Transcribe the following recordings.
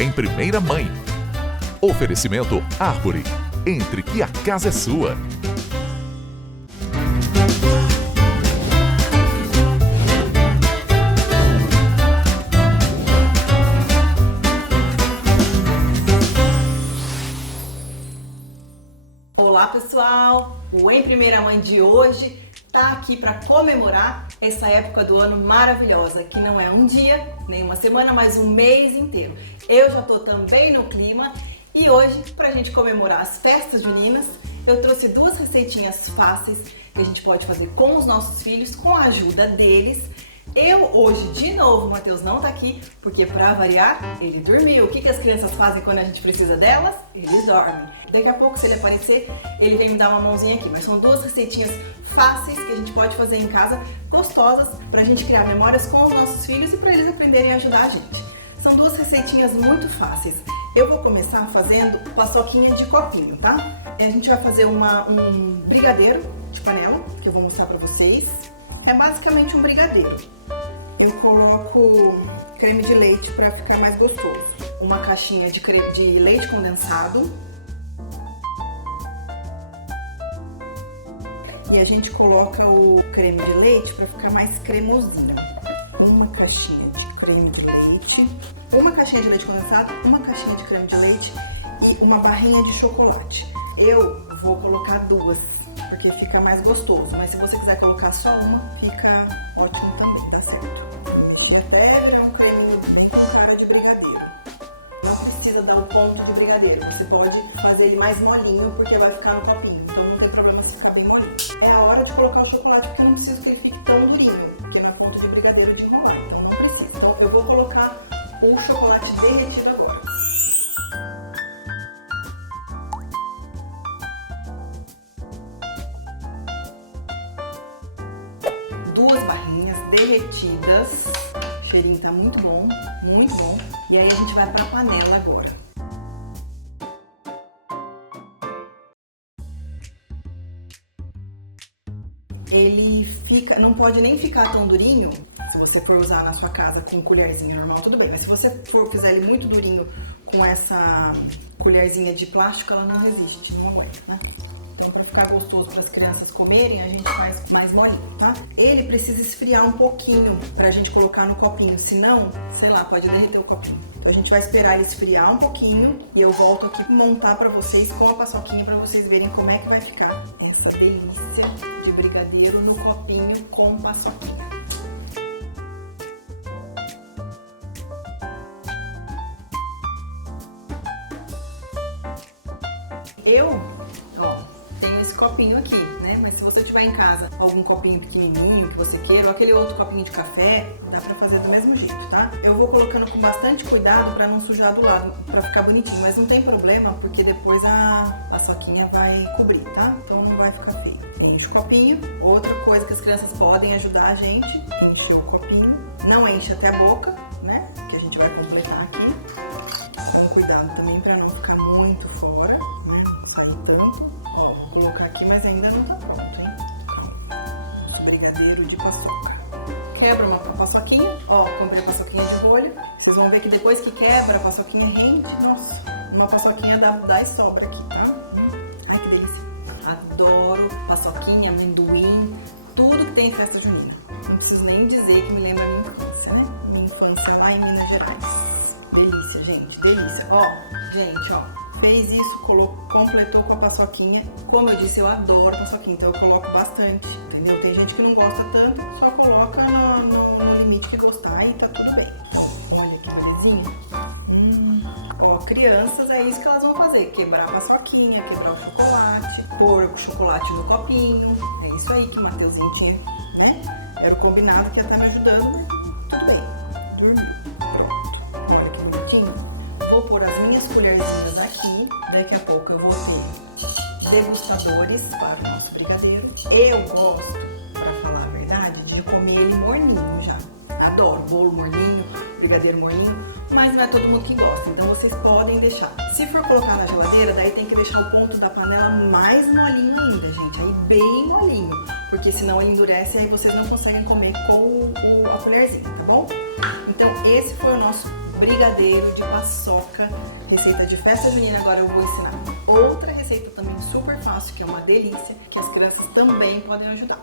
em primeira mãe. Oferecimento Árvore. Entre que a casa é sua. Olá pessoal, o Em Primeira Mãe de hoje tá aqui para comemorar essa época do ano maravilhosa, que não é um dia, nem uma semana, mas um mês inteiro. Eu já tô também no clima e hoje, pra gente comemorar as festas juninas, eu trouxe duas receitinhas fáceis que a gente pode fazer com os nossos filhos, com a ajuda deles. Eu hoje, de novo, o Matheus não tá aqui, porque pra variar, ele dormiu. O que as crianças fazem quando a gente precisa delas? Eles dormem. Daqui a pouco, se ele aparecer, ele vem me dar uma mãozinha aqui. Mas são duas receitinhas fáceis que a gente pode fazer em casa, gostosas, pra gente criar memórias com os nossos filhos e pra eles aprenderem a ajudar a gente. São duas receitinhas muito fáceis. Eu vou começar fazendo paçoquinha de copinho, tá? A gente vai fazer um brigadeiro de panela, que eu vou mostrar pra vocês. É basicamente um brigadeiro. Eu coloco creme de leite para ficar mais gostoso. Uma caixinha de leite condensado. E a gente coloca o creme de leite para ficar mais cremosinho. Uma caixinha de creme de leite. Uma caixinha de leite condensado, uma caixinha de creme de leite e uma barrinha de chocolate. Eu vou colocar duas, porque fica mais gostoso, mas se você quiser colocar só uma, fica ótimo também, dá certo. Pode até virar um creme com cara de brigadeiro. Não precisa dar o ponto de brigadeiro, você pode fazer ele mais molinho, porque vai ficar no copinho, então não tem problema se ficar bem molinho. É a hora de colocar o chocolate, porque eu não preciso que ele fique tão durinho, porque não é ponto de brigadeiro de enrolar, então não precisa. Então eu vou colocar o chocolate derretido agora. Duas barrinhas derretidas, o cheirinho tá muito bom, muito bom. E aí a gente vai pra panela agora. Ele fica, não pode nem ficar tão durinho, se você for usar na sua casa com colherzinha normal, tudo bem. Mas se você fizer ele muito durinho com essa colherzinha de plástico, ela não resiste, não aguenta, né? Então, para ficar gostoso para as crianças comerem, a gente faz mais molinho, tá? Ele precisa esfriar um pouquinho pra gente colocar no copinho, senão, sei lá, pode derreter o copinho. Então, a gente vai esperar ele esfriar um pouquinho e eu volto aqui montar pra vocês com a paçoquinha pra vocês verem como é que vai ficar essa delícia de brigadeiro no copinho com paçoquinha. Tenho esse copinho aqui, né? Mas se você tiver em casa algum copinho pequenininho que você queira, ou aquele outro copinho de café, dá pra fazer do mesmo jeito, tá? Eu vou colocando com bastante cuidado pra não sujar do lado, pra ficar bonitinho, mas não tem problema, porque depois a paçoquinha vai cobrir, tá? Então não vai ficar feio. Enche o copinho. Outra coisa que as crianças podem ajudar a gente, encher o copinho. Não enche até a boca, né? Que a gente vai completar aqui. Com cuidado também pra não ficar muito fora, né? Não sair tanto. Ó, vou colocar aqui, mas ainda não tá pronto, hein? Brigadeiro de paçoca. Quebra uma paçoquinha. Ó, comprei a paçoquinha de bolha. Vocês vão ver que depois que quebra, a paçoquinha rende. Nossa, uma paçoquinha dá e sobra aqui, tá? Ai, que delícia. Adoro paçoquinha, amendoim, tudo que tem em festa junina. Não preciso nem dizer que me lembra a minha infância, né? Minha infância lá em Minas Gerais. Delícia, gente, delícia. Ó, gente, ó. Fez isso, completou com a paçoquinha. Como eu disse, eu adoro paçoquinha, então eu coloco bastante, entendeu? Tem gente que não gosta tanto, só coloca no limite que gostar e tá tudo bem. Olha que belezinha. Ó, crianças, é isso que elas vão fazer. Quebrar a paçoquinha, quebrar o chocolate, pôr o chocolate no copinho. É isso aí que o Mateuzinho tinha, né? Era o combinado que ia estar me ajudando, mas tudo bem. Dormiu. Pronto. Olha que bonitinho. Vou pôr as minhas colherzinhas aqui. Daqui a pouco eu vou ter degustadores para o nosso brigadeiro. Eu gosto, para falar a verdade, de comer ele morninho já. Adoro bolo morninho brigadeiro molinho, mas não é todo mundo que gosta, então vocês podem deixar. Se for colocar na geladeira, daí tem que deixar o ponto da panela mais molinho ainda, gente, aí bem molinho, porque senão ele endurece e aí vocês não conseguem comer com a colherzinha, tá bom? Então esse foi o nosso brigadeiro de paçoca, receita de festa junina. Agora eu vou ensinar outra receita também super fácil, que é uma delícia, que as crianças também podem ajudar.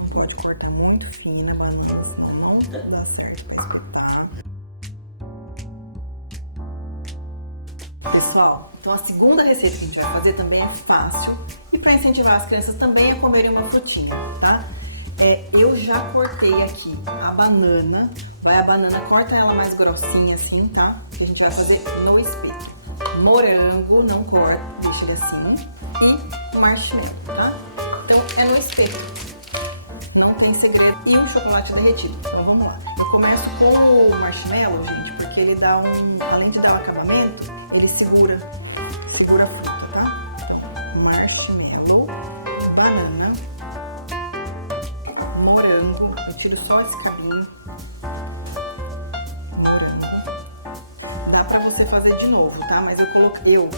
Não pode cortar muito fina a banana, senão não dá certo para espetar. Pessoal, então a segunda receita que a gente vai fazer também é fácil e para incentivar as crianças também a comerem uma frutinha, tá? Eu já cortei aqui a banana, corta ela mais grossinha assim, tá? Que a gente vai fazer no espeto. Morango, não corta, deixa ele assim. E marshmallow, tá? Então é no espeto, não tem segredo. E um chocolate derretido, então vamos lá. Eu começo com o marshmallow, gente, porque ele dá além de dar o acabamento, ele segura a fruta, tá? Então, marshmallow, banana, morango, eu tiro só esse cabinho, morango, dá pra você fazer de novo, tá? Mas eu colocaria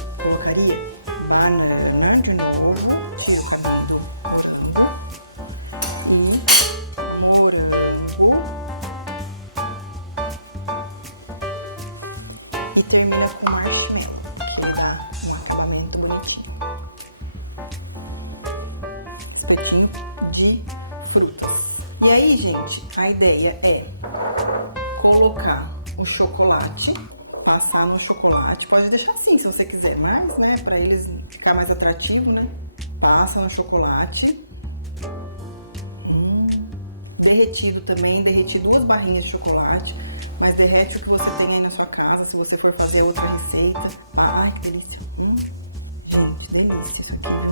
banana de novo, tiro o cabinho do morango e termina com marshmallow, que ele dá um acabamento bonitinho. Espetinho de frutas. E aí, gente, a ideia é colocar o chocolate, passar no chocolate, pode deixar assim se você quiser, mas, né, pra eles ficar mais atrativo, né, passa no chocolate, derretido também, derreti 2 barrinhas de chocolate, mas derrete o que você tem aí na sua casa, se você for fazer outra receita. Ai, que delícia! Gente, delícia isso aqui, né?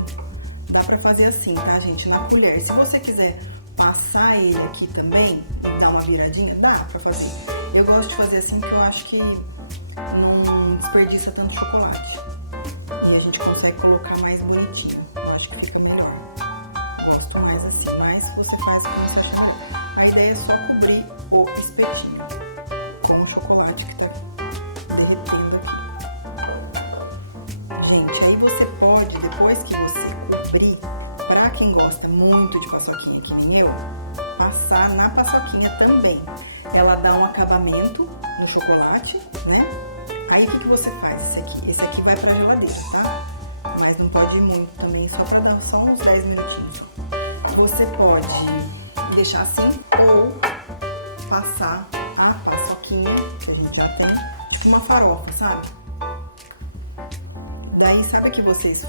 Dá pra fazer assim, tá, gente? Na colher. Se você quiser passar ele aqui também e dar uma viradinha, dá pra fazer. Eu gosto de fazer assim porque eu acho que não desperdiça tanto chocolate. E a gente consegue colocar mais bonitinho. Eu acho que fica melhor. Gosto mais assim, mas você faz como você acha melhor. A ideia é só cobrir o espetinho com o chocolate que tá derretendo. Gente, aí você pode, depois que você cobrir, pra quem gosta muito de paçoquinha que nem eu, passar na paçoquinha também. Ela dá um acabamento no chocolate, né? Aí o que você faz? Esse aqui vai pra geladeira, tá? Mas não pode ir muito também, só pra dar só uns 10 minutinhos. Você pode deixar assim ou passar a paçoquinha, que a gente já tem, tipo uma farofa, sabe? Daí, sabe o que vocês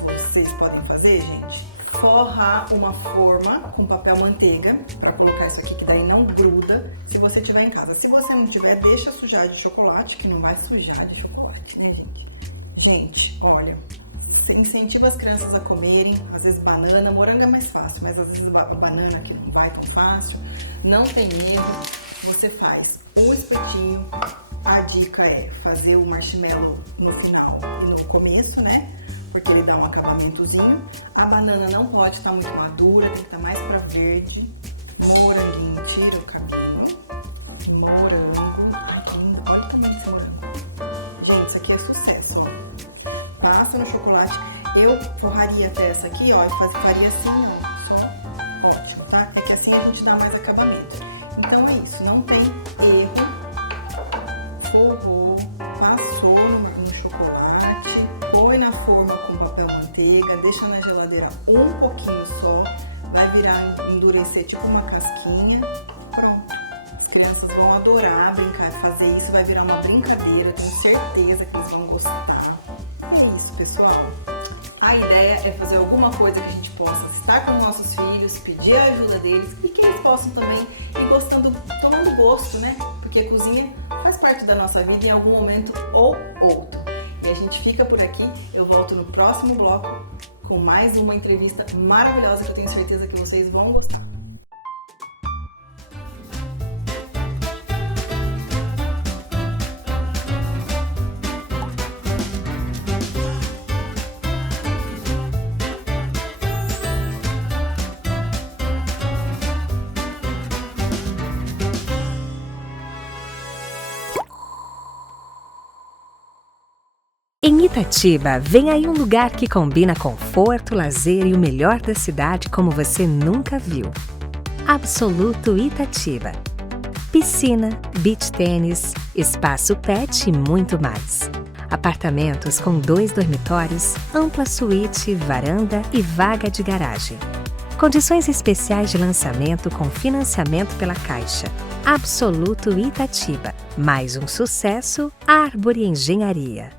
podem fazer, gente? Forrar uma forma com papel manteiga para colocar isso aqui, que daí não gruda, se você tiver em casa. Se você não tiver, deixa sujar de chocolate, que não vai sujar de chocolate, né, gente? Gente, olha, você incentiva as crianças a comerem, às vezes banana, morango é mais fácil, mas às vezes banana que não vai tão fácil, não tem erro, você faz um espetinho. A dica é fazer o marshmallow no final e no começo, né? Porque ele dá um acabamentozinho. A banana não pode estar muito madura, tem que estar mais pra verde. Moranguinho, tira o cabinho. Morango. Ai, que lindo. Olha o tamanho desse morango. Gente, isso aqui é sucesso, ó. Passa no chocolate. Eu forraria até essa aqui, ó, e faria assim, ó. Só ótimo, tá? É que assim a gente dá mais acabamento. Então é isso, não tem erro. Forrou, passou no chocolate, põe na forma com papel manteiga, deixa na geladeira um pouquinho só, vai virar, endurecer tipo uma casquinha, pronto. As crianças vão adorar brincar, fazer isso, vai virar uma brincadeira, tenho certeza que eles vão gostar. E é isso, pessoal. A ideia é fazer alguma coisa que a gente possa estar com os nossos filhos, pedir a ajuda deles e que eles possam também ir gostando, tomando gosto, né? Porque cozinha faz parte da nossa vida em algum momento ou outro. E a gente fica por aqui, eu volto no próximo bloco com mais uma entrevista maravilhosa que eu tenho certeza que vocês vão gostar. Em Itatiba, vem aí um lugar que combina conforto, lazer e o melhor da cidade como você nunca viu. Absoluto Itatiba. Piscina, beach tênis, espaço pet e muito mais. Apartamentos com 2 dormitórios, ampla suíte, varanda e vaga de garagem. Condições especiais de lançamento com financiamento pela Caixa. Absoluto Itatiba. Mais um sucesso, Árvore Engenharia.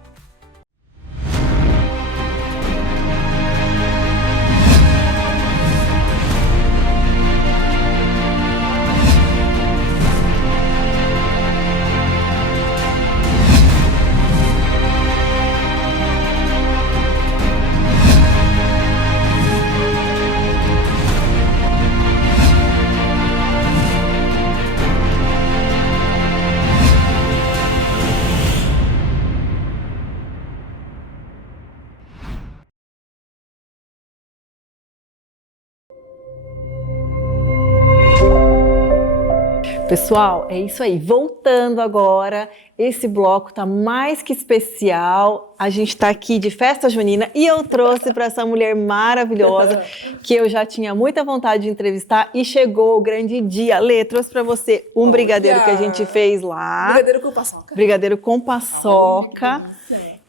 Pessoal, é isso aí. Voltando agora, esse bloco tá mais que especial. A gente tá aqui de festa junina e eu trouxe para essa mulher maravilhosa que eu já tinha muita vontade de entrevistar e chegou o grande dia. Lê, trouxe para você um brigadeiro que a gente fez lá. Brigadeiro com paçoca. Brigadeiro com paçoca.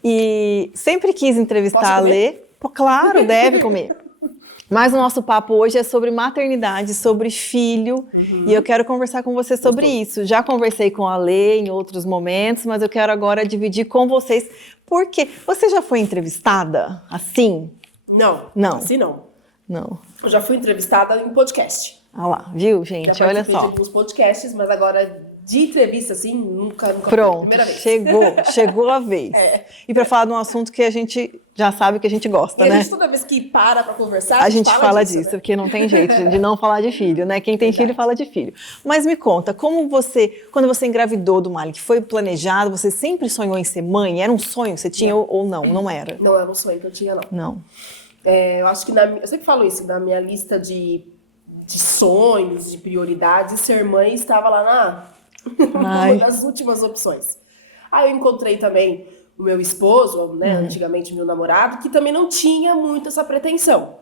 E sempre quis entrevistar a Lê. Pô, claro, deve comer. Mas o nosso papo hoje é sobre maternidade, sobre filho, e eu quero conversar com você sobre isso. Já conversei com a Lê em outros momentos, mas eu quero agora dividir com vocês. Por quê? Você já foi entrevistada assim? Não, Não. assim não. Não. Eu já fui entrevistada em podcast. Ah lá, viu, gente? Já Olha participei de só. alguns podcasts, mas agora de entrevista assim, nunca foi. Pronto, Primeira vez. chegou a vez. E para falar de um assunto que a gente já sabe que a gente gosta, E né? a gente toda vez que para conversar, A gente fala disso, né? porque não tem jeito de não falar de filho, né? Quem tem filho fala de filho. Mas me conta, como você, quando você engravidou do Malik, foi planejado? Você sempre sonhou em ser mãe? Era um sonho que você tinha ou não? Não era? Não era um sonho que eu tinha, não. Não. Eu acho que eu sempre falo isso, na minha lista de sonhos, de prioridades, ser mãe estava lá uma das últimas opções. Aí eu encontrei também o meu esposo, né, antigamente meu namorado, que também não tinha muito essa pretensão.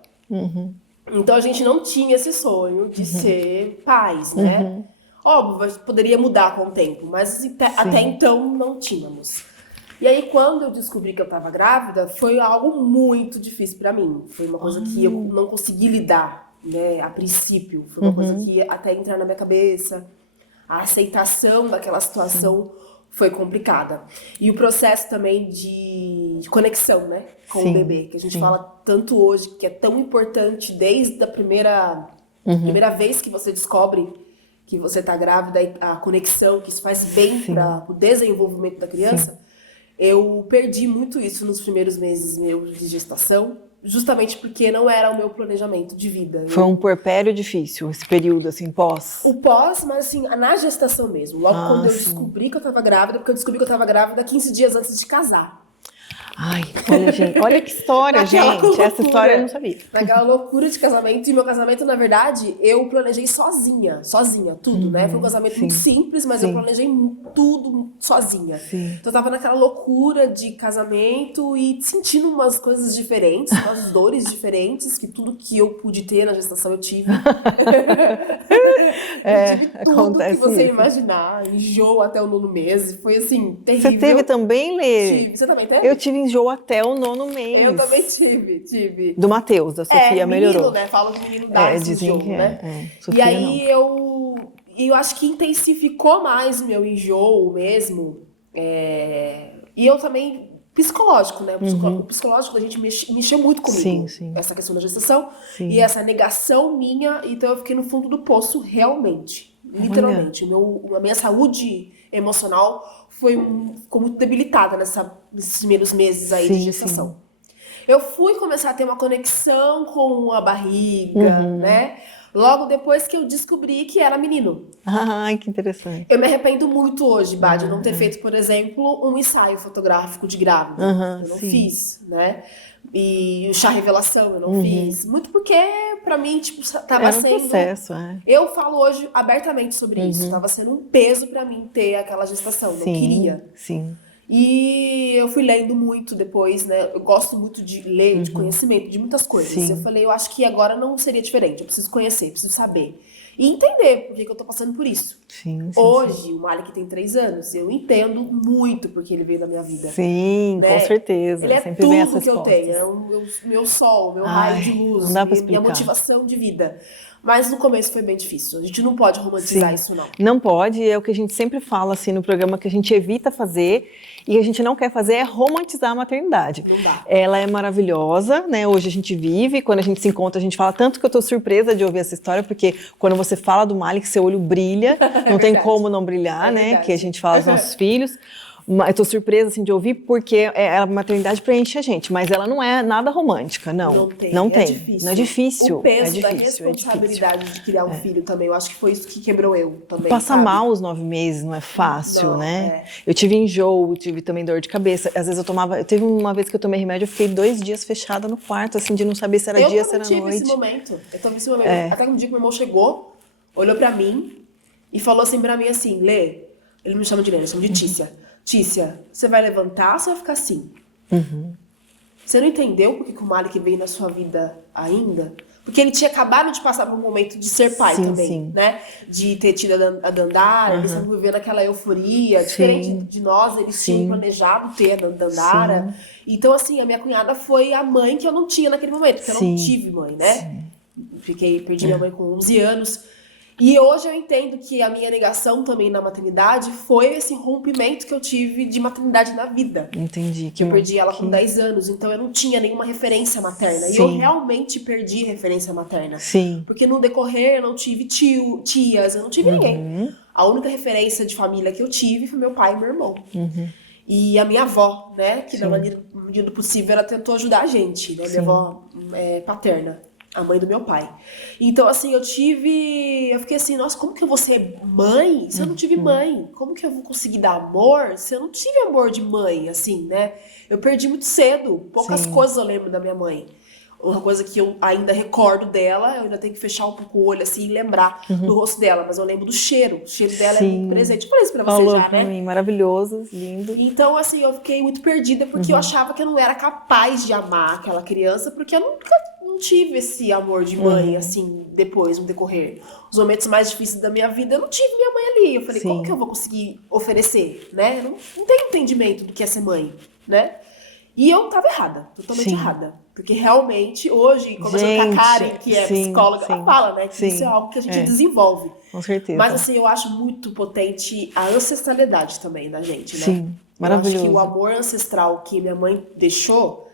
Então a gente não tinha esse sonho de ser pais, né? Óbvio, poderia mudar com o tempo, mas até então não tínhamos. E aí, quando eu descobri que eu estava grávida, foi algo muito difícil para mim. Foi uma coisa que eu não consegui lidar, né, a princípio. Foi uma coisa que até entrar na minha cabeça. A aceitação daquela situação foi complicada. E o processo também de conexão, né, com o bebê, que a gente fala tanto hoje, que é tão importante desde a primeira vez que você descobre que você está grávida, a conexão, que isso faz bem para o desenvolvimento da criança. Eu perdi muito isso nos primeiros meses meus de gestação, justamente porque não era o meu planejamento de vida. Foi um puerpério difícil, esse período, assim, pós? O pós, mas assim, na gestação mesmo. Logo quando eu descobri que eu tava grávida, porque eu descobri que eu tava grávida 15 dias antes de casar. Ai, olha, gente, olha que história, gente. Loucura, essa história eu não sabia. Naquela loucura de casamento. E meu casamento, na verdade, eu planejei sozinha, tudo, né? Foi um casamento muito simples, mas eu planejei tudo sozinha. Então eu tava naquela loucura de casamento e sentindo umas coisas diferentes, umas dores diferentes, que tudo que eu pude ter na gestação eu tive. Eu tive tudo que você imaginar, enjoo até o 9º mês, foi assim, terrível. Você teve também, Lê? Tive. Você também teve? Eu tive enjoo até o 9º mês. Eu também tive. Do Matheus, da Sofia melhorou. Menino, né? Fala que o menino dá esse dizem enjoo, que né? Sofia, e aí eu acho que intensificou mais o meu enjoo mesmo. E eu também, psicológico, né? O psicológico da gente mexeu muito comigo. Sim. Essa questão da gestação. E essa negação minha. Então eu fiquei no fundo do poço realmente. Literalmente. A minha saúde emocional ficou muito debilitada nesses primeiros meses aí de gestação. Eu fui começar a ter uma conexão com a barriga, né? Logo depois que eu descobri que era menino. Ai, que interessante. Eu me arrependo muito hoje, Bá, de não ter feito, por exemplo, um ensaio fotográfico de grávida. Eu não fiz, né? E o chá revelação eu não fiz. Muito porque, pra mim, tipo, tava sendo... um processo, Eu falo hoje abertamente sobre isso. Tava sendo um peso pra mim ter aquela gestação. Não queria. E eu fui lendo muito depois, né? Eu gosto muito de ler, de conhecimento, de muitas coisas. Sim. Eu falei, eu acho que agora não seria diferente. Eu preciso conhecer, preciso saber. E entender por que eu tô passando por isso. Sim, Hoje, o Malik tem 3 anos. Eu entendo muito porque ele veio na minha vida. Sim, né? com certeza. Ele é Sempre vem tudo essas que eu respostas. tenho. É o meu sol, meu raio de luz, não dá pra minha explicar. motivação de vida. Mas no começo foi bem difícil. A gente não pode romantizar isso, não. Não pode, é o que a gente sempre fala assim no programa, que a gente evita fazer e a gente não quer fazer é romantizar a maternidade. Não dá. Ela é maravilhosa, né? Hoje a gente vive, quando a gente se encontra, a gente fala tanto que eu tô surpresa de ouvir essa história, porque quando você fala do Malik, seu olho brilha, não tem como não brilhar, né? verdade. Que a gente fala dos nossos filhos. Eu tô surpresa assim, de ouvir, porque a maternidade preenche a gente, mas ela não é nada romântica, não. Não tem. Não É tem. difícil. Não é difícil. O peso é difícil, da é difícil. responsabilidade de criar um filho também, eu acho que foi isso que quebrou eu também. Passa sabe? mal os 9 meses, não é fácil, Não, né? é. Eu tive enjoo, tive também dor de cabeça. Às vezes teve uma vez que eu tomei remédio, eu fiquei 2 dias fechada no quarto, assim, de não saber se era dia, se era noite. Eu tive esse momento. Até um dia que meu irmão chegou, olhou pra mim e falou assim pra mim assim, Lê, ele não me chama de Lê, ele me chama de Tícia. Tícia, você vai levantar ou você vai ficar assim? Você não entendeu por que o Malik veio na sua vida ainda? Porque ele tinha acabado de passar por um momento de ser pai Sim, também, sim. né? De ter tido a Dandara, eles estavam vivendo aquela euforia. Diferente de nós, eles tinham planejado ter a Dandara. Então, assim, a minha cunhada foi a mãe que eu não tinha naquele momento, porque eu não tive mãe, né? Perdi minha mãe com 11 anos. E hoje eu entendo que a minha negação também na maternidade foi esse rompimento que eu tive de maternidade na vida. Entendi. Que eu perdi ela com 10 anos, então eu não tinha nenhuma referência materna. E eu realmente perdi referência materna. Sim. Porque no decorrer eu não tive tias, eu não tive ninguém. A única referência de família que eu tive foi meu pai e meu irmão. E a minha avó, né? Que na medida do possível ela tentou ajudar a gente, né? Minha avó paterna. A mãe do meu pai. Então, assim, eu fiquei assim, nossa, como que eu vou ser mãe se eu não tive mãe? Como que eu vou conseguir dar amor se eu não tive amor de mãe, assim, né? Eu perdi muito cedo. Poucas coisas eu lembro da minha mãe. Uma coisa que eu ainda recordo dela, eu ainda tenho que fechar um pouco o olho, assim, e lembrar do rosto dela. Mas eu lembro do cheiro. O cheiro dela é muito presente. Eu falei isso pra você Falou já, pra né? mim, maravilhoso, lindo. Então, assim, eu fiquei muito perdida porque eu achava que eu não era capaz de amar aquela criança, porque eu nunca não tive esse amor de mãe, assim, depois, no decorrer. Os momentos mais difíceis da minha vida, eu não tive minha mãe ali. Eu falei, como que eu vou conseguir oferecer, né? Eu não tenho entendimento do que é ser mãe, né? E eu tava errada, totalmente errada. Porque realmente, hoje, conversando com a Karen, que é psicóloga, ela fala, né? Que isso é algo que a gente desenvolve. Com certeza. Mas, assim, eu acho muito potente a ancestralidade também da gente, né? Sim, maravilhoso. Eu acho que o amor ancestral que minha mãe deixou,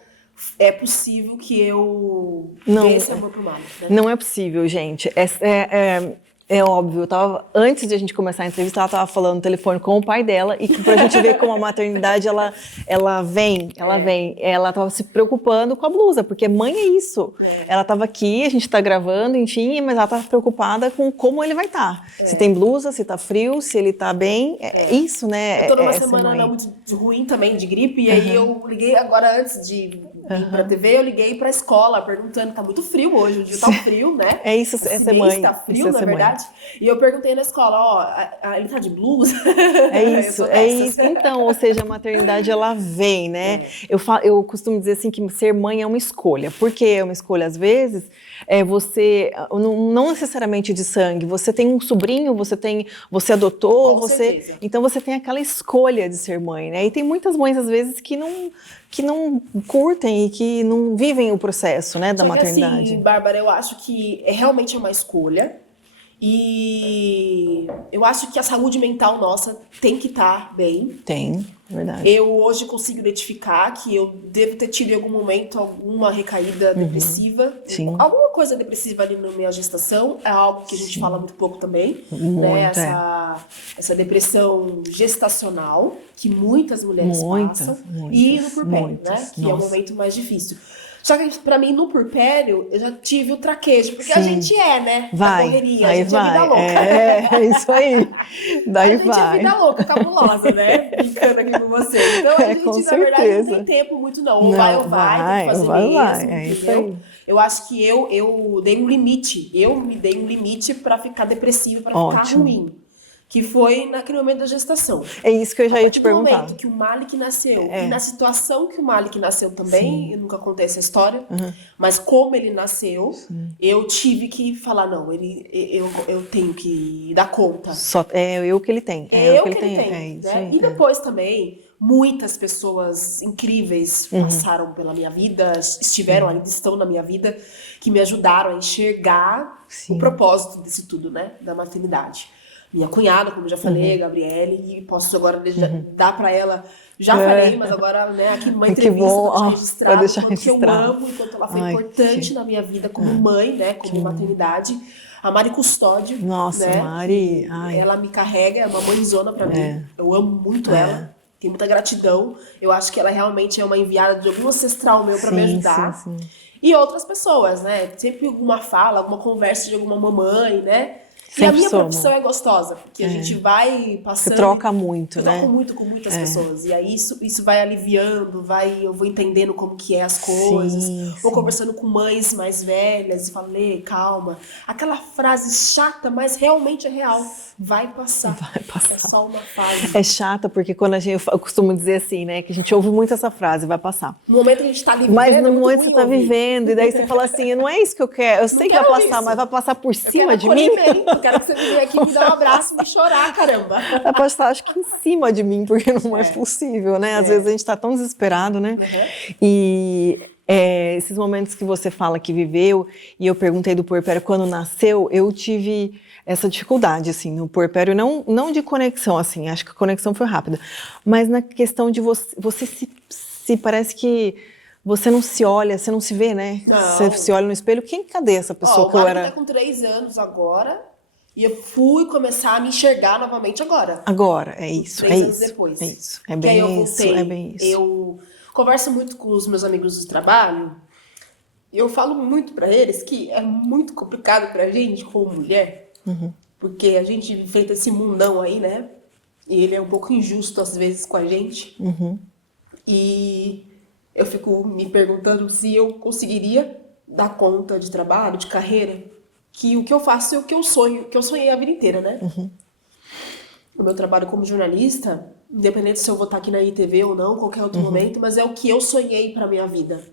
é possível que eu dê esse amor pro Malik, né? Não é possível, gente. É óbvio, antes de a gente começar a entrevista, ela estava falando no telefone com o pai dela e pra gente ver como a maternidade, ela vem. Ela estava se preocupando com a blusa, porque mãe é isso. Ela estava aqui, a gente está gravando, enfim, mas ela estava preocupada com como ele vai estar. Se tem blusa, se tá frio, se ele tá bem, isso, né? Eu tô numa semana não muito ruim também, de gripe, e aí eu liguei agora, antes de ir pra TV, eu liguei pra escola, perguntando, tá muito frio hoje, o dia tá frio, né? É isso, é ser mãe. Tá frio, na verdade. E eu perguntei na escola, ele tá de blusa? É isso. Então, ou seja, a maternidade, ela vem, né? Eu costumo dizer assim que ser mãe é uma escolha. Por que é uma escolha? Às vezes, você, não necessariamente de sangue, você tem um sobrinho, você adotou, certeza. Então você tem aquela escolha de ser mãe, né? E tem muitas mães, às vezes, que não curtem e que não vivem o processo, né, da maternidade. Assim, Bárbara, eu acho que realmente é uma escolha. E eu acho que a saúde mental nossa tem que estar bem. Tem, verdade. Eu hoje consigo identificar que eu devo ter tido em algum momento alguma recaída depressiva. Sim. Alguma coisa depressiva ali na minha gestação. É algo que a gente fala muito pouco também. Né? Essa depressão gestacional que muitas mulheres passam. E no puerpério, né? Que é o momento mais difícil. Só que pra mim, no puerpério, eu já tive o traquejo. Porque a gente né? Da correria, a gente é vida louca. É isso aí. Daí a gente é vida louca, cabulosa, né? Brincando aqui com você. Então, a gente, na verdade, não tem tempo muito, não. Ou vai, tem que fazer mesmo. É isso aí. Eu acho que eu dei um limite. Eu me dei um limite pra ficar depressiva, pra ficar ruim. que foi naquele momento da gestação. É isso que eu já ia te perguntar. No momento que o Malik nasceu, e na situação que o Malik nasceu também, eu nunca contei essa história, mas como ele nasceu, eu tive que falar, não, eu tenho que dar conta. É eu que ele tem. É eu que ele tem. Né? E depois também, muitas pessoas incríveis passaram pela minha vida, estiveram, ainda estão na minha vida, que me ajudaram a enxergar o propósito disso tudo, né? Da maternidade. Minha cunhada, como eu já falei, a Gabriele, e posso agora dar pra ela, já falei, mas agora, né, aqui numa entrevista, registrado, quanto que eu amo, enquanto ela foi importante na minha vida como mãe, né, como maternidade. A Mari Custódio, nossa, né, Mari, ela me carrega, é uma mãezona pra mim, eu amo muito ela. Tenho muita gratidão, eu acho que ela realmente é uma enviada de algum ancestral meu pra me ajudar. Sim. E outras pessoas, né, sempre alguma fala, alguma conversa de alguma mamãe, né. E a minha profissão é gostosa, porque a gente vai passando... Você troca muito, né? Eu troco muito com muitas pessoas. E aí isso vai aliviando, eu vou entendendo como que é as coisas. Vou conversando com mães mais velhas e falo, Lê, calma. Aquela frase chata, mas realmente é real. Vai passar. Vai passar. É só uma fase. É chata, porque quando eu costumo dizer assim, né? Que a gente ouve muito essa frase, vai passar. No momento que a gente tá vivendo, mas no momento que você tá vivendo, e daí você fala assim, não é isso que eu quero. Eu sei que vai passar, mas vai passar por cima de mim. Eu quero que você venha aqui me dar um abraço e me chorar, caramba. Vai passar, acho que em cima de mim, porque não é possível, né? Às vezes a gente tá tão desesperado, né? E esses momentos que você fala que viveu, e eu perguntei do puerpério quando nasceu, eu tive essa dificuldade, assim, no puerpério, não de conexão, assim, acho que a conexão foi rápida, mas na questão de você se parece que você não se olha, você não se vê, né? Não. Você se olha no espelho, cadê essa pessoa que eu era? O Malik tá com 3 anos agora, e eu fui começar a me enxergar novamente agora. Agora, é isso. 3 anos depois. É isso. É bem eu isso. Voltei, é bem isso. Eu converso muito com os meus amigos do trabalho. E eu falo muito pra eles que é muito complicado pra gente, como mulher. Porque a gente enfrenta esse mundão aí, né? E ele é um pouco injusto, às vezes, com a gente. E eu fico me perguntando se eu conseguiria dar conta de trabalho, de carreira, que o que eu faço é o que eu sonho, que eu sonhei a vida inteira, né? No meu trabalho como jornalista, independente se eu vou estar aqui na ITV ou não, qualquer outro momento, mas é o que eu sonhei pra minha vida.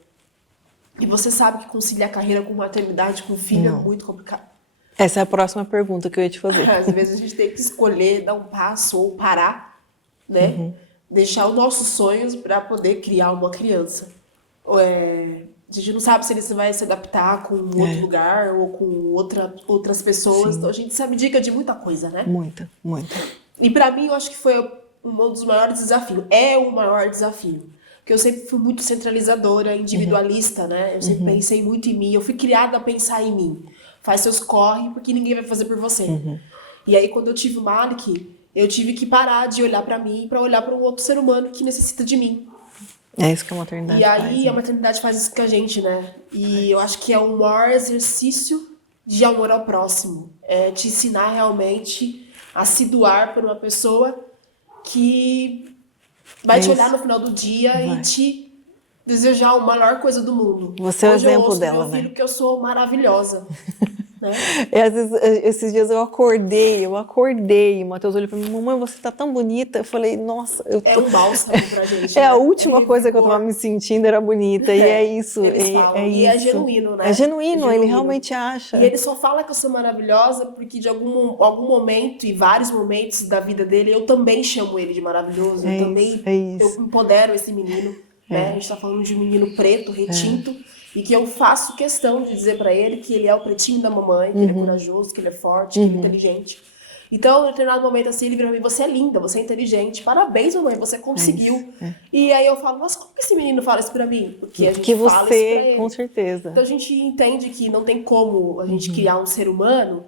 E você sabe que conciliar a carreira com maternidade, com filho, é muito complicado. Essa é a próxima pergunta que eu ia te fazer. Às vezes a gente tem que escolher, dar um passo ou parar, né? Deixar os nossos sonhos para poder criar uma criança. A gente não sabe se ele vai se adaptar com outro lugar ou com outras pessoas. Então a gente se abdica de muita coisa, né? Muita. E para mim eu acho que foi um dos maiores desafios. É o maior desafio. Porque eu sempre fui muito centralizadora, individualista, né? Eu sempre pensei muito em mim. Eu fui criada a pensar em mim. Faz seus corre, porque ninguém vai fazer por você. E aí, quando eu tive o Malik, eu tive que parar de olhar pra mim pra olhar pra um outro ser humano que necessita de mim. É isso que a maternidade faz. E aí, a maternidade faz isso com a gente, né? E eu acho que é o maior exercício de amor ao próximo. É te ensinar realmente a se doar por uma pessoa que vai te olhar no final do dia e te desejar a maior coisa do mundo. Você é o exemplo dela, né? Eu filho que eu sou maravilhosa. Né? Às vezes, esses dias eu acordei, o Matheus olhou pra mim, mamãe, você tá tão bonita. Eu falei, nossa... É um bálsamo pra gente. A última coisa que eu tava me sentindo era bonita, e é isso. E é genuíno, né? É genuíno, ele realmente acha. E ele só fala que eu sou maravilhosa porque de algum momento, e vários momentos da vida dele, eu também chamo ele de maravilhoso. Eu empodero esse menino. Né? A gente tá falando de um menino preto, retinto, e que eu faço questão de dizer pra ele que ele é o pretinho da mamãe, que ele é corajoso, que ele é forte, que ele é inteligente. Então, em determinado momento assim, ele vira pra mim, você é linda, você é inteligente, parabéns, mamãe, você conseguiu. E aí eu falo, nossa, como que esse menino fala isso pra mim? Porque a gente fala isso pra ele. Com certeza. Então a gente entende que não tem como a gente criar um ser humano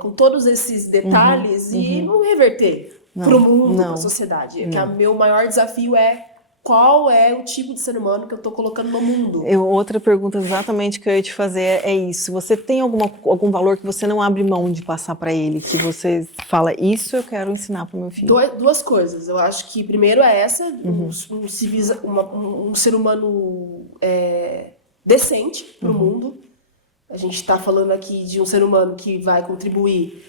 com todos esses detalhes e não reverter pro mundo, pra sociedade. Que o meu maior desafio é qual é o tipo de ser humano que eu tô colocando no mundo. Outra pergunta exatamente que eu ia te fazer é isso. Você tem algum valor que você não abre mão de passar para ele? Que você fala, isso eu quero ensinar pro meu filho? Duas coisas. Eu acho que primeiro é essa, um ser humano decente pro mundo. A gente tá falando aqui de um ser humano que vai contribuir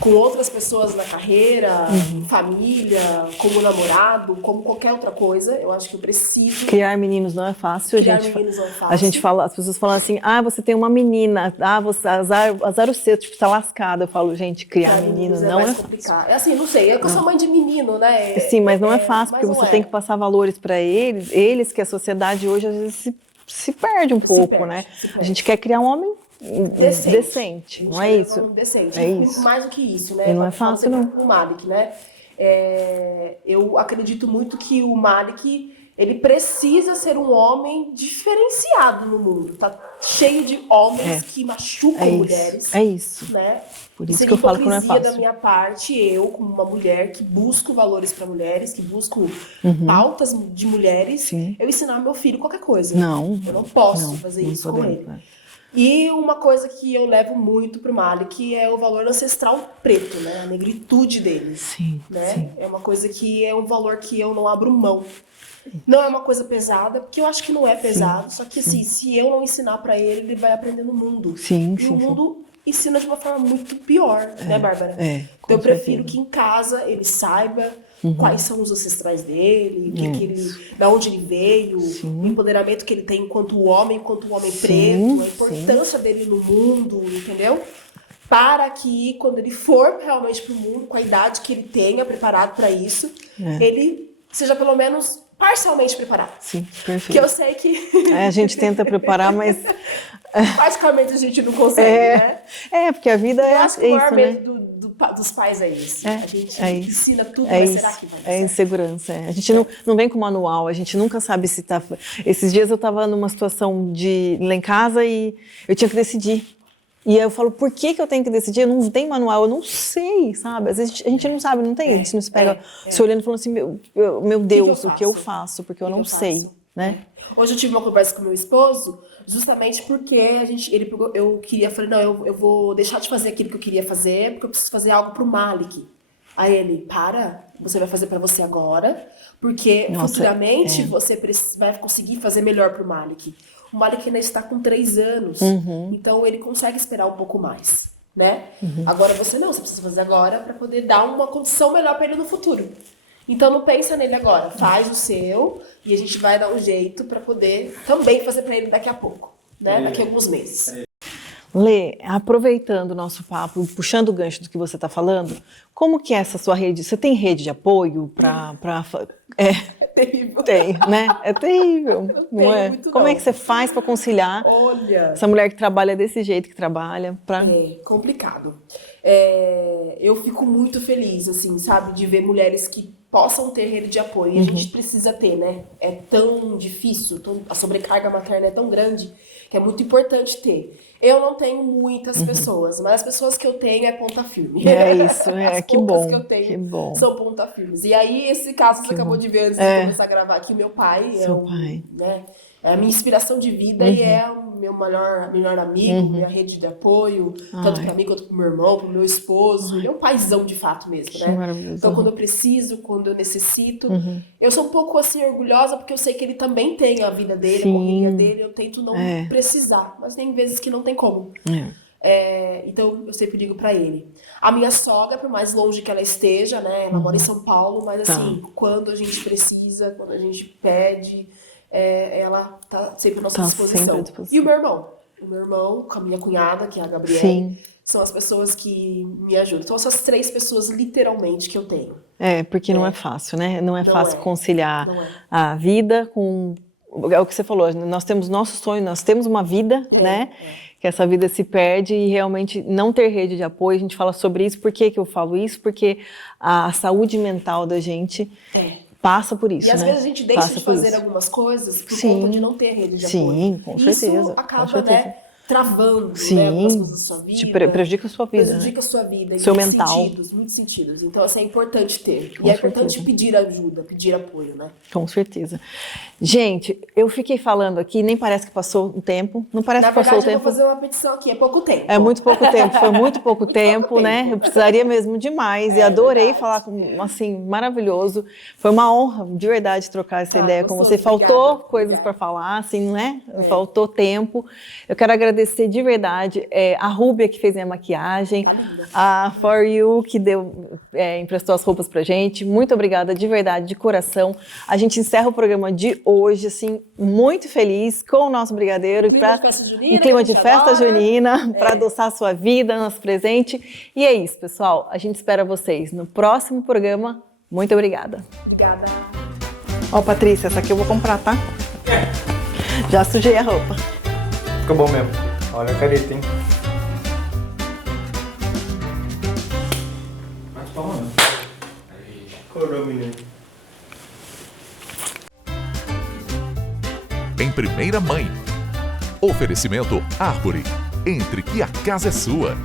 com outras pessoas na carreira, família, como namorado, como qualquer outra coisa. Eu acho que eu preciso... Criar meninos não é fácil. Criar meninos não é fácil. A gente fala, as pessoas falam assim, você tem uma menina, você, azar o seu, tipo, tá lascada. Eu falo, gente, criar menino não é complicado. É assim, não sei, eu sou mãe de menino, né? Sim, mas não é fácil, porque você tem que passar valores para eles que a sociedade hoje às vezes se perde um pouco, né? A gente quer criar um homem decente, não é isso? Decente. É isso. Mais do que isso, né? E não é fácil, não. O Malik, né? Eu acredito muito que o Malik, ele precisa ser um homem diferenciado no mundo. Tá cheio de homens que machucam mulheres. É isso. Né? Por isso que eu falo que não é fácil. Da minha parte, eu, como uma mulher que busco valores para mulheres, que busco pautas de mulheres, eu ensinar meu filho qualquer coisa. Não. Eu não posso fazer isso com ele. E uma coisa que eu levo muito pro Malik é o valor ancestral preto, né? A negritude dele. Sim, né? sim. É uma coisa que é um valor que eu não abro mão. Não é uma coisa pesada, porque eu acho que não é pesado, só que assim, se eu não ensinar pra ele, ele vai aprender no mundo. Sim, e o mundo ensina de uma forma muito pior, né, Bárbara? Então eu prefiro que em casa ele saiba quais são os ancestrais dele, da onde ele veio, o empoderamento que ele tem enquanto homem preto, a importância dele no mundo, entendeu? Para que quando ele for realmente pro mundo, com a idade que ele tenha preparado para isso, ele seja pelo menos parcialmente preparado. Sim, perfeito. Porque eu sei que... a gente tenta preparar, mas... praticamente a gente não consegue, né? Porque a vida eu acho que o maior isso, medo dos pais é esse. A gente ensina tudo, mas será que vai dar certo? Insegurança. A gente não vem com manual, a gente nunca sabe se tá... Esses dias eu estava numa situação lá em casa e eu tinha que decidir. E aí eu falo, por que eu tenho que decidir? Eu não tenho manual, eu não sei, sabe? Às vezes a gente não sabe, não tem, a gente não se pega se olhando e falando assim, meu Deus, o que eu faço? Porque eu não sei, né? Hoje eu tive uma conversa com meu esposo, justamente porque falei, não, eu vou deixar de fazer aquilo que eu queria fazer, porque eu preciso fazer algo pro Malik. Aí ele, você vai fazer pra você agora, porque futuramente você vai conseguir fazer melhor pro Malik. O Malik ainda está com 3 anos, então ele consegue esperar um pouco mais, né? Agora você precisa fazer agora para poder dar uma condição melhor para ele no futuro. Então não pensa nele agora, faz o seu e a gente vai dar um jeito para poder também fazer para ele daqui a pouco, né? Daqui a alguns meses. Lê, aproveitando o nosso papo, puxando o gancho do que você está falando, como que é essa sua rede? Você tem rede de apoio para... É terrível. Tem, né? É terrível. Não é? Como é que você faz para conciliar essa mulher que trabalha desse jeito que trabalha? É complicado. Eu fico muito feliz, assim, sabe, de ver mulheres que possam ter rede de apoio. E a gente precisa ter, né? É tão difícil, a sobrecarga materna é tão grande que é muito importante ter. Eu não tenho muitas pessoas, mas as pessoas que eu tenho é ponta firme. É isso, que bom. Que eu tenho são ponta firmes. E aí, esse caso que você acabou de ver antes de começar a gravar aqui, meu pai é a minha inspiração de vida e é o meu melhor amigo, minha rede de apoio, tanto pra mim quanto pro meu irmão, pro meu esposo. Ele é um paizão de fato mesmo, né? Então, quando eu preciso, quando eu necessito, eu sou um pouco assim orgulhosa porque eu sei que ele também tem a vida dele, a correria dele, eu tento não precisar, mas tem vezes que não tem como. Então eu sempre digo pra ele. A minha sogra, por mais longe que ela esteja, né? Ela mora em São Paulo, mas assim, quando a gente precisa, quando a gente pede, ela tá sempre à nossa disposição. E o meu irmão, com a minha cunhada, que é a Gabriela, são as pessoas que me ajudam. Então, essas 3 pessoas, literalmente, que eu tenho. Porque não é fácil, né? Não é fácil conciliar a vida com... É o que você falou, nós temos nosso sonho, nós temos uma vida, né? Que essa vida se perde e realmente não ter rede de apoio. A gente fala sobre isso. Por que eu falo isso? Porque a saúde mental da gente... passa por isso, e às vezes a gente deixa de fazer algumas coisas por conta de não ter rede de apoio. Sim, com certeza. Isso acaba, né, travando, né, algumas coisas da sua vida. Te prejudica a sua vida. Prejudica a sua vida. Seu mental. Muitos sentidos. Então, assim, é importante ter. E é importante pedir ajuda, pedir apoio, né? Com certeza. Gente, eu fiquei falando aqui, nem parece que passou um tempo. Não parece que passou o tempo. Eu vou fazer uma petição aqui, é pouco tempo. É muito pouco tempo, foi muito pouco tempo, né? Eu precisaria mesmo demais. E adorei falar assim, maravilhoso. Foi uma honra, de verdade, trocar essa ideia com você. Faltou coisas para falar, assim, né? Faltou tempo. Eu quero agradecer agradecer de verdade a Rúbia, que fez minha maquiagem, Tá linda. a For You, que emprestou as roupas pra gente. Muito obrigada de verdade, de coração. A gente encerra o programa de hoje, assim, muito feliz com o nosso brigadeiro. Clima de festa junina, em clima que a de gente festa adora. junina, para adoçar a sua vida, nosso presente. E é isso, pessoal. A gente espera vocês no próximo programa. Muito obrigada. Obrigada. Ó, Patrícia, essa aqui eu vou comprar, tá? Já sujei a roupa. Ficou bom mesmo. Olha a careta, hein? Mais palma, né? Corou, menino. Em primeira mãe. Oferecimento Arbury. Entre que a casa é sua.